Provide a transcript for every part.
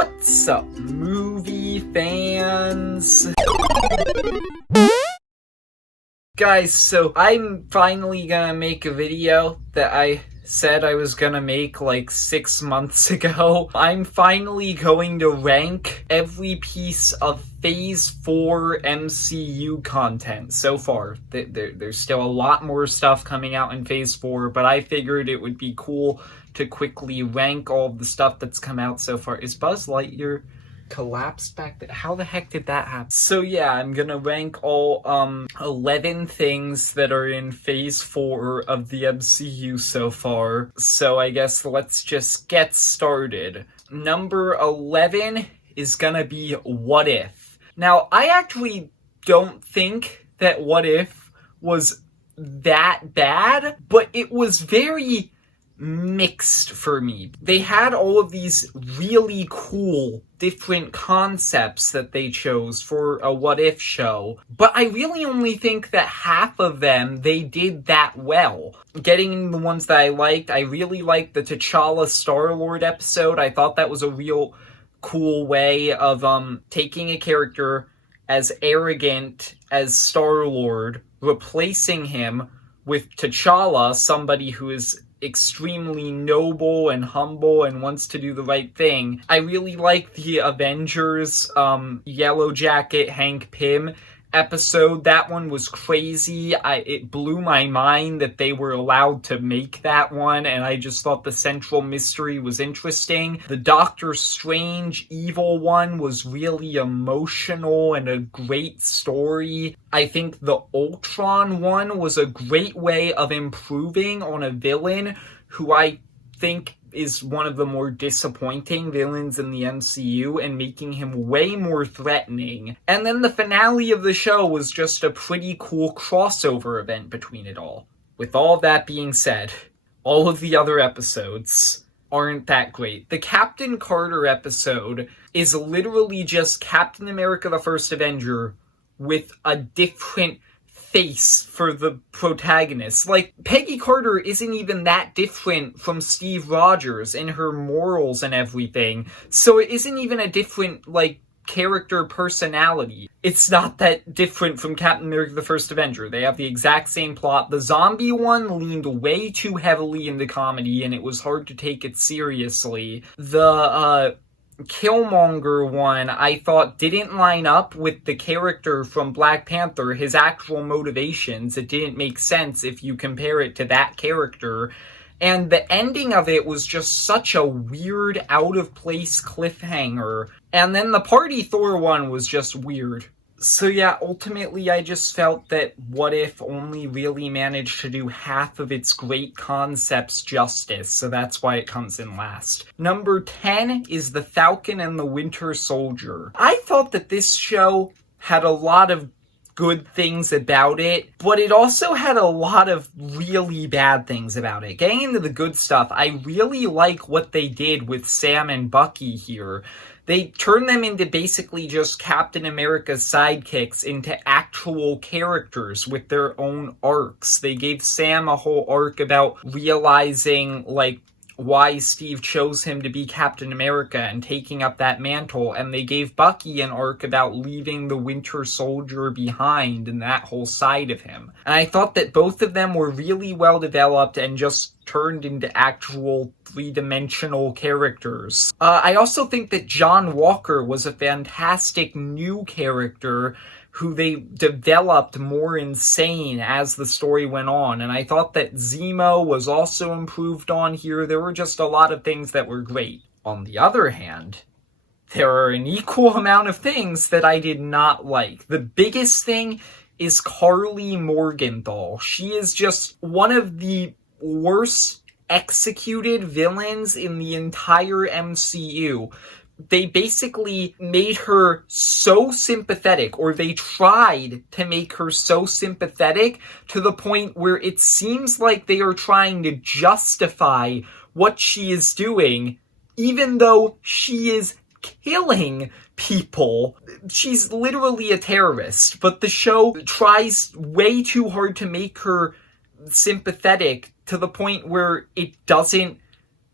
What's up, movie fans? Guys, so I'm finally gonna make a video that I said I was gonna make like 6 months ago. I'm finally going to rank every piece of Phase 4 MCU content so far. There's still a lot more stuff coming out in Phase 4, but I figured it would be cool to quickly rank all of the stuff that's come out so far. Is Buzz Lightyear collapsed back there? How the heck did that happen? So yeah, I'm gonna rank all 11 things that are in Phase 4 of the MCU so far. So I guess let's just get started. Number 11 is gonna be What If. Now, I actually don't think that What If was that bad, but it was very mixed for me. They had all of these really cool different concepts that they chose for a What If show, but I really only think that half of them they did that well. Getting into the ones that I really liked the T'Challa Star-Lord episode. I thought that was a real cool way of taking a character as arrogant as Star-Lord, replacing him with T'Challa, somebody who is extremely noble and humble and wants to do the right thing. I really like the Avengers Yellow Jacket Hank Pym episode. That one was crazy. It blew my mind that they were allowed to make that one, and I just thought the central mystery was interesting. The Doctor Strange evil one was really emotional and a great story. I think the Ultron one was a great way of improving on a villain who I think is one of the more disappointing villains in the MCU and making him way more threatening. And then the finale of the show was just a pretty cool crossover event between it all. With all that being said, all of the other episodes aren't that great. The Captain Carter episode is literally just Captain America the First Avenger with a different face for the protagonist. Like, Peggy Carter isn't even that different from Steve Rogers in her morals and everything, so it isn't even a different, character personality. It's not that different from Captain America the First Avenger. They have the exact same plot. The zombie one leaned way too heavily into comedy, and it was hard to take it seriously. The, Killmonger one, I thought didn't line up with the character from Black Panther, his actual motivations. It didn't make sense if you compare it to that character. And the ending of it was just such a weird, out-of-place cliffhanger. And then the Party Thor one was just weird. So yeah, ultimately I just felt that What If only really managed to do half of its great concepts justice, so that's why it comes in last. Number 10 is The Falcon and the Winter Soldier. I thought that this show had a lot of good things about it, but it also had a lot of really bad things about it. Getting into the good stuff, I really like what they did with Sam and Bucky here. They turned them into basically just Captain America's sidekicks into actual characters with their own arcs. They gave Sam a whole arc about realizing, why Steve chose him to be Captain America and taking up that mantle, and they gave Bucky an arc about leaving the Winter Soldier behind and that whole side of him. And I thought that both of them were really well developed and just turned into actual three-dimensional characters. I also think that John Walker was a fantastic new character who they developed more insane as the story went on. And I thought that Zemo was also improved on here. There were just a lot of things that were great. On the other hand, there are an equal amount of things that I did not like. The biggest thing is Carly Morgenthau. She is just one of the worst executed villains in the entire MCU. They basically made her so sympathetic, or they tried to make her so sympathetic to the point where it seems like they are trying to justify what she is doing, even though she is killing people. She's literally a terrorist, but the show tries way too hard to make her sympathetic to the point where it doesn't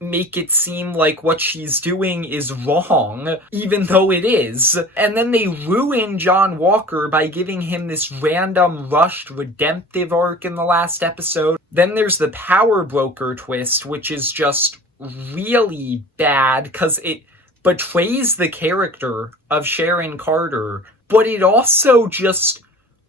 make it seem like what she's doing is wrong, even though it is. And then they ruin John Walker by giving him this random rushed redemptive arc in the last episode. Then there's the power broker twist, which is just really bad because it betrays the character of Sharon Carter, but it also just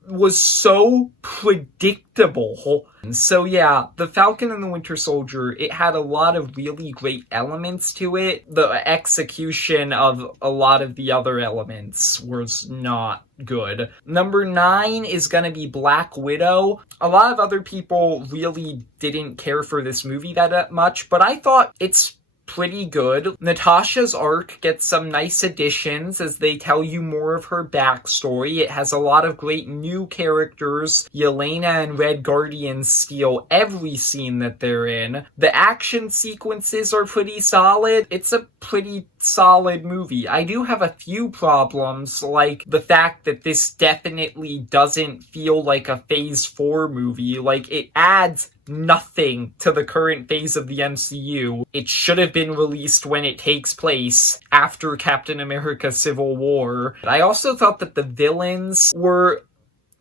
was so predictable. So yeah, The Falcon and the Winter Soldier, it had a lot of really great elements to it. The execution of a lot of the other elements was not good. Number 9 is gonna be Black Widow. A lot of other people really didn't care for this movie that much, but I thought it's pretty good. Natasha's arc gets some nice additions as they tell you more of her backstory. It has a lot of great new characters. Yelena and Red Guardian steal every scene that they're in. The action sequences are pretty solid. It's a pretty solid movie. I do have a few problems, like the fact that this definitely doesn't feel like a Phase 4 movie. Like, it adds nothing to the current phase of the MCU. It should have been released when it takes place after Captain America Civil War. I also thought that the villains were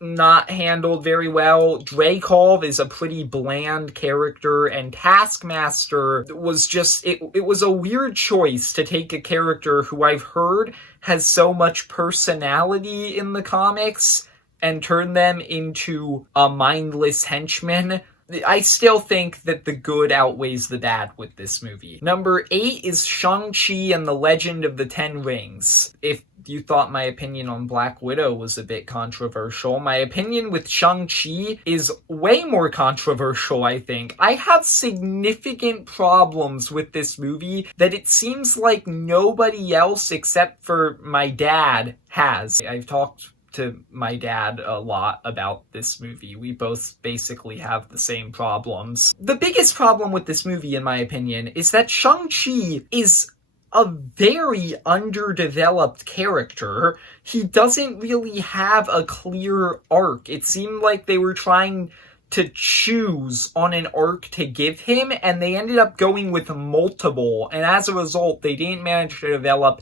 not handled very well. Dreykov is a pretty bland character, and Taskmaster was just, it was a weird choice to take a character who I've heard has so much personality in the comics and turn them into a mindless henchman. I still think that the good outweighs the bad with this movie. Number 8 is Shang-Chi and the Legend of the Ten Rings. If you thought my opinion on Black Widow was a bit controversial, my opinion with Shang-Chi is way more controversial, I think. I have significant problems with this movie that it seems like nobody else except for my dad has. I've talked to my dad a lot about this movie. We both basically have the same problems. The biggest problem with this movie, in my opinion, is that Shang-Chi is a very underdeveloped character. He doesn't really have a clear arc. It seemed like they were trying to choose on an arc to give him, and they ended up going with multiple, and as a result, they didn't manage to develop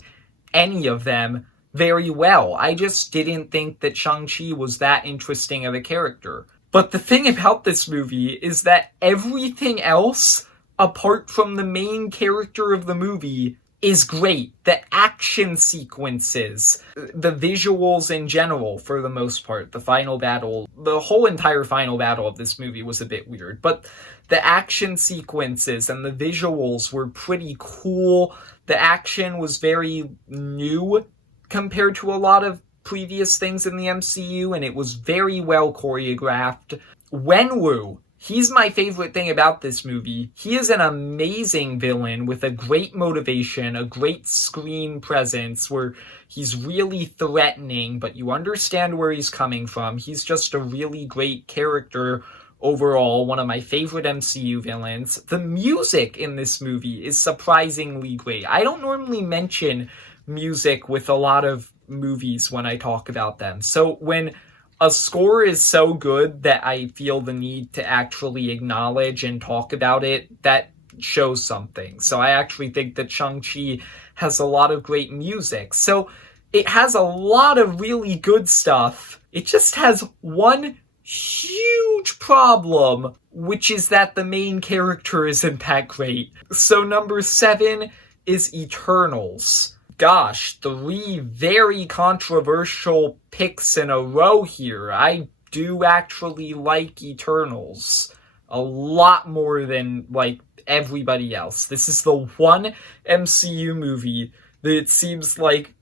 any of them very well. I just didn't think that Shang-Chi was that interesting of a character. But the thing about this movie is that everything else, apart from the main character of the movie, is great. The action sequences, the visuals in general, for the most part, the final battle, the whole entire final battle of this movie was a bit weird, but the action sequences and the visuals were pretty cool. The action was very new compared to a lot of previous things in the MCU, and it was very well choreographed. Wenwu, he's my favorite thing about this movie. He is an amazing villain with a great motivation, a great screen presence, where he's really threatening, but you understand where he's coming from. He's just a really great character overall, one of my favorite MCU villains. The music in this movie is surprisingly great. I don't normally mention music with a lot of movies when I talk about them. So when a score is so good that I feel the need to actually acknowledge and talk about it, that shows something. So I actually think that Shang-Chi has a lot of great music. So it has a lot of really good stuff. It just has one huge problem, which is that the main character isn't that great. So number 7 is Eternals. Gosh, 3 very controversial picks in a row here. I do actually like Eternals a lot more than, like, everybody else. This is the one MCU movie that it seems like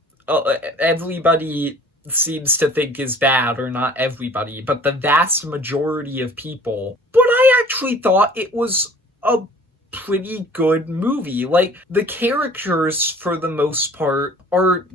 everybody seems to think is bad, or not everybody, but the vast majority of people. But I actually thought it was a pretty good movie. Like, the characters, for the most part, are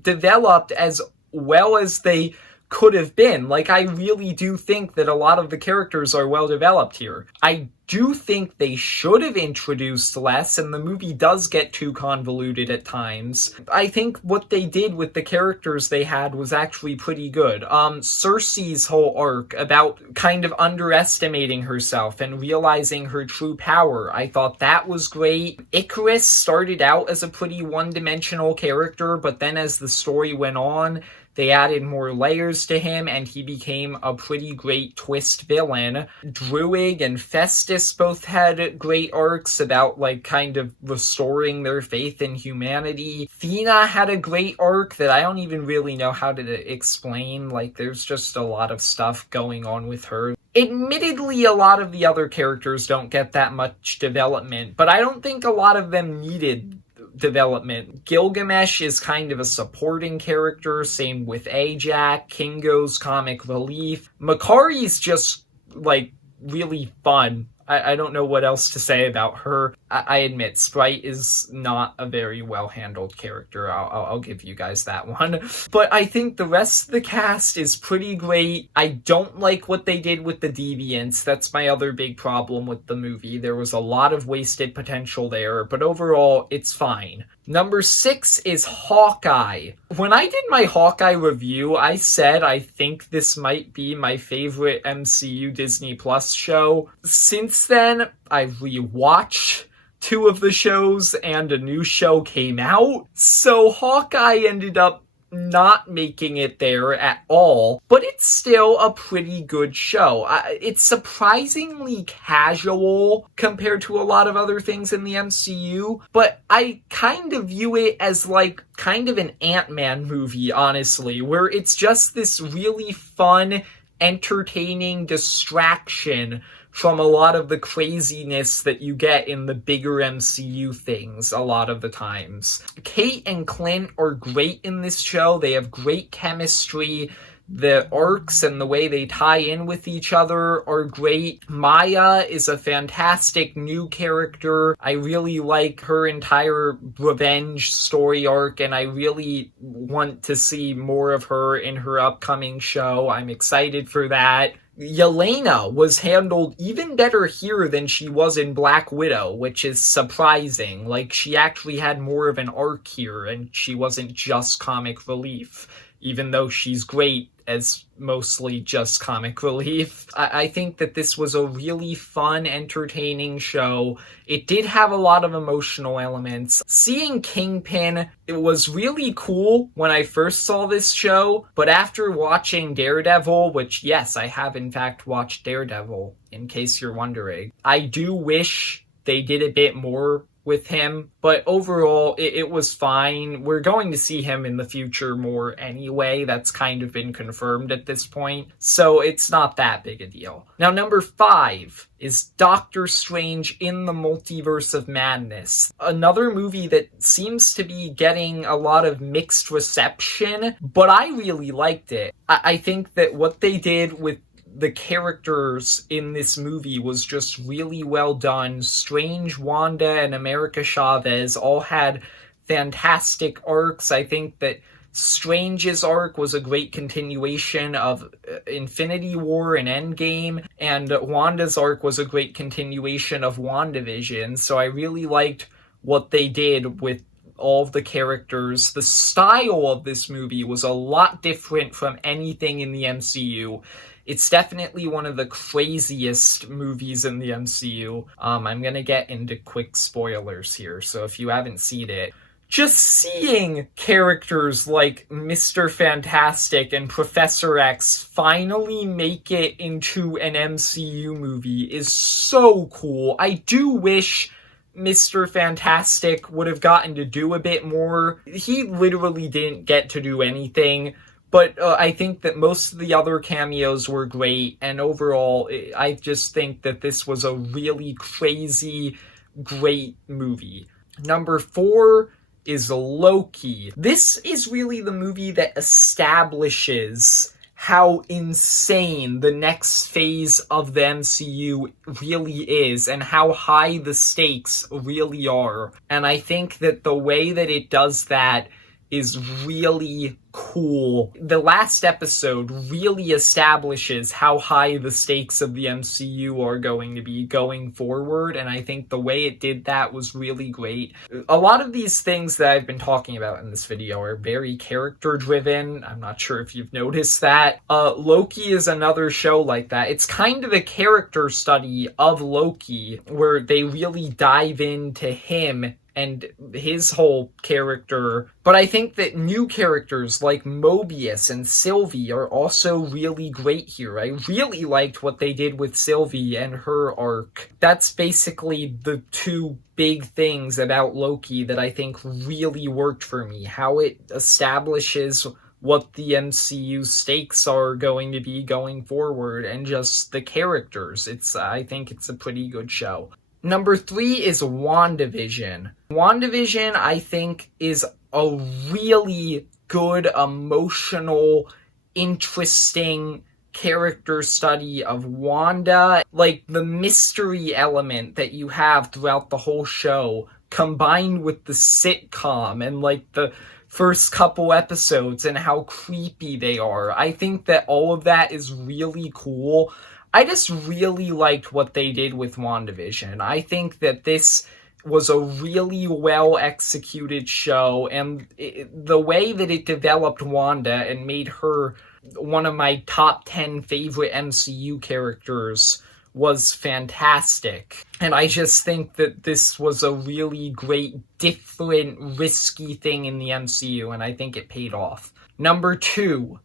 developed as well as they could have been. Like, I really do think that a lot of the characters are well developed here. I do think they should have introduced less, and the movie does get too convoluted at times. I think what they did with the characters they had was actually pretty good. Cersei's whole arc about kind of underestimating herself and realizing her true power, I thought that was great. Icarus started out as a pretty one-dimensional character, but then as the story went on, they added more layers to him, and he became a pretty great twist villain. Druig and Festus both had great arcs about, like, kind of restoring their faith in humanity. Thena had a great arc that I don't even really know how to explain. Like, there's just a lot of stuff going on with her. Admittedly, a lot of the other characters don't get that much development, but I don't think a lot of them needed development. Gilgamesh is kind of a supporting character, same with Ajak. Kingo's comic relief. Makari's just, like, really fun. I don't know what else to say about her. I admit, Sprite is not a very well-handled character. I'll give you guys that one. But I think the rest of the cast is pretty great. I don't like what they did with the Deviants. That's my other big problem with the movie. There was a lot of wasted potential there, but overall, it's fine. Number 6 is Hawkeye. When I did my Hawkeye review, I said I think this might be my favorite MCU Disney Plus show. Since then, I've rewatched 2 of the shows and a new show came out. So Hawkeye ended up not making it there at all, but it's still a pretty good show. It's surprisingly casual compared to a lot of other things in the MCU, but I kind of view it as like kind of an Ant-Man movie, honestly, where it's just this really fun, entertaining distraction from a lot of the craziness that you get in the bigger MCU things a lot of the times. Kate and Clint are great in this show. They have great chemistry. The arcs and the way they tie in with each other are great. Maya is a fantastic new character. I really like her entire revenge story arc, and I really want to see more of her in her upcoming show. I'm excited for that. Yelena was handled even better here than she was in Black Widow, which is surprising. Like, she actually had more of an arc here, and she wasn't just comic relief, even though she's great as mostly just comic relief. I think that this was a really fun, entertaining show. It did have a lot of emotional elements. Seeing Kingpin, it was really cool when I first saw this show, but after watching Daredevil, which yes, I have in fact watched Daredevil, in case you're wondering, I do wish they did a bit more with him, but overall, it was fine. We're going to see him in the future more anyway. That's kind of been confirmed at this point, so it's not that big a deal. Now, number 5 is Doctor Strange in the Multiverse of Madness. Another movie that seems to be getting a lot of mixed reception, but I really liked it. I think that what they did with the characters in this movie was just really well done. Strange, Wanda, and America Chavez all had fantastic arcs. I think that Strange's arc was a great continuation of Infinity War and Endgame, and Wanda's arc was a great continuation of WandaVision, so I really liked what they did with all of the characters. The style of this movie was a lot different from anything in the MCU. It's definitely one of the craziest movies in the MCU. I'm gonna get into quick spoilers here, so if you haven't seen it, just seeing characters like Mr. Fantastic and Professor X finally make it into an MCU movie is so cool. I do wish Mr. Fantastic would have gotten to do a bit more. He literally didn't get to do anything. But I think that most of the other cameos were great, and overall, I just think that this was a really crazy, great movie. Number 4 is Loki. This is really the movie that establishes how insane the next phase of the MCU really is, and how high the stakes really are. And I think that the way that it does that is really cool. The last episode really establishes how high the stakes of the MCU are going to be going forward, and I think the way it did that was really great. A lot of these things that I've been talking about in this video are very character driven. I'm not sure if you've noticed that. Loki is another show like that. It's kind of a character study of Loki where they really dive into him and his whole character. But I think that new characters like Mobius and Sylvie are also really great here. I really liked what they did with Sylvie and her arc. That's basically the two big things about Loki that I think really worked for me. How it establishes what the MCU stakes are going to be going forward, and just the characters. I think it's a pretty good show. Number 3 is WandaVision. WandaVision, I think, is a really good, emotional, interesting character study of Wanda. Like, the mystery element that you have throughout the whole show, combined with the sitcom and, like, the first couple episodes and how creepy they are. I think that all of that is really cool. I just really liked what they did with WandaVision. I think that this was a really well-executed show, and the way that it developed Wanda and made her one of my top 10 favorite MCU characters was fantastic. And I just think that this was a really great, different, risky thing in the MCU, and I think it paid off. Number 2,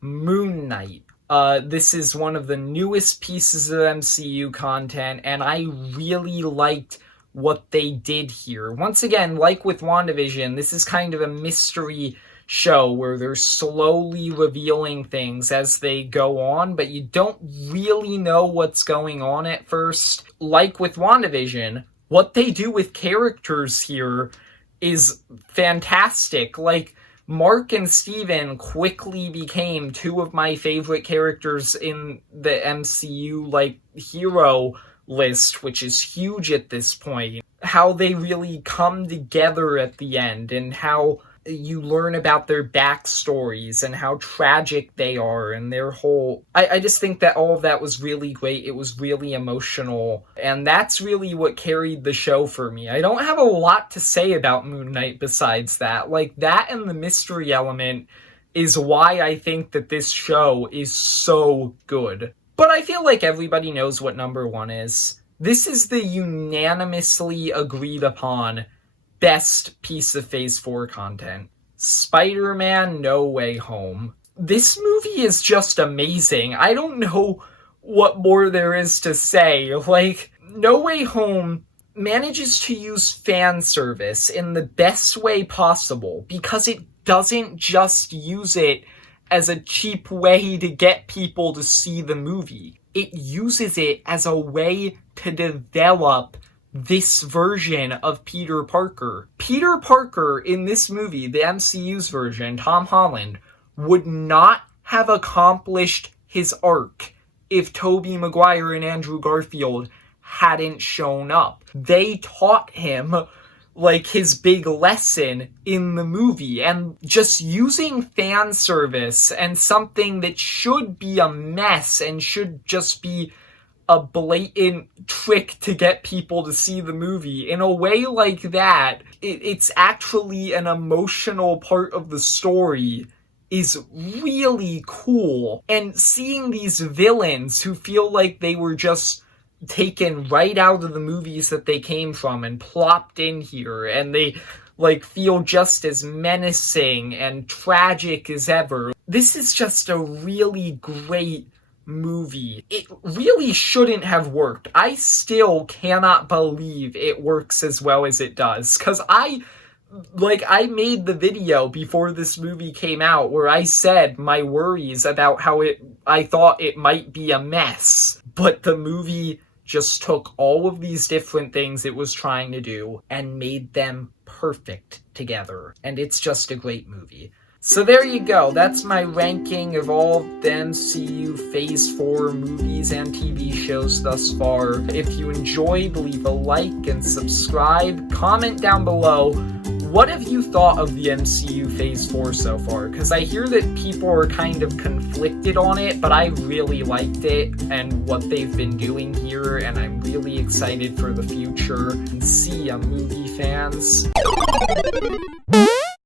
Moon Knight. This is one of the newest pieces of MCU content, and I really liked what they did here. Once again, like with WandaVision, this is kind of a mystery show where they're slowly revealing things as they go on, but you don't really know what's going on at first. Like with WandaVision, what they do with characters here is fantastic. Like, Mark and Steven quickly became two of my favorite characters in the MCU, like, hero list, which is huge at this point. How they really come together at the end, and how you learn about their backstories and how tragic they are and their whole... I just think that all of that was really great. It was really emotional, and that's really what carried the show for me. I don't have a lot to say about Moon Knight besides that. Like, that and the mystery element is why I think that this show is so good. But I feel like everybody knows what number 1 is. This is the unanimously agreed upon best piece of Phase 4 content. Spider-Man No Way Home. This movie is just amazing. I don't know what more there is to say. Like, No Way Home manages to use fan service in the best way possible, because it doesn't just use it as a cheap way to get people to see the movie. It uses it as a way to develop this version of Peter Parker. Peter Parker in this movie, the MCU's version, Tom Holland, would not have accomplished his arc if Tobey Maguire and Andrew Garfield hadn't shown up. They taught him, like, his big lesson in the movie, and just using fan service and something that should be a mess and should just be a blatant trick to get people to see the movie in a way like that, it's actually an emotional part of the story, is really cool. And seeing these villains who feel like they were just taken right out of the movies that they came from and plopped in here, and they, like, feel just as menacing and tragic as ever. This is just a really great movie. It really shouldn't have worked. I still cannot believe it works as well as it does, because I made the video before this movie came out where I said my worries about how I thought it might be a mess, but the movie just took all of these different things it was trying to do and made them perfect together, and it's just a great movie. So there you go, that's my ranking of all the MCU Phase 4 movies and TV shows thus far. If you enjoyed, leave a like and subscribe. Comment down below what have you thought of the MCU Phase 4 so far? Because I hear that people are kind of conflicted on it, but I really liked it and what they've been doing here, and I'm really excited for the future. And see ya, movie fans.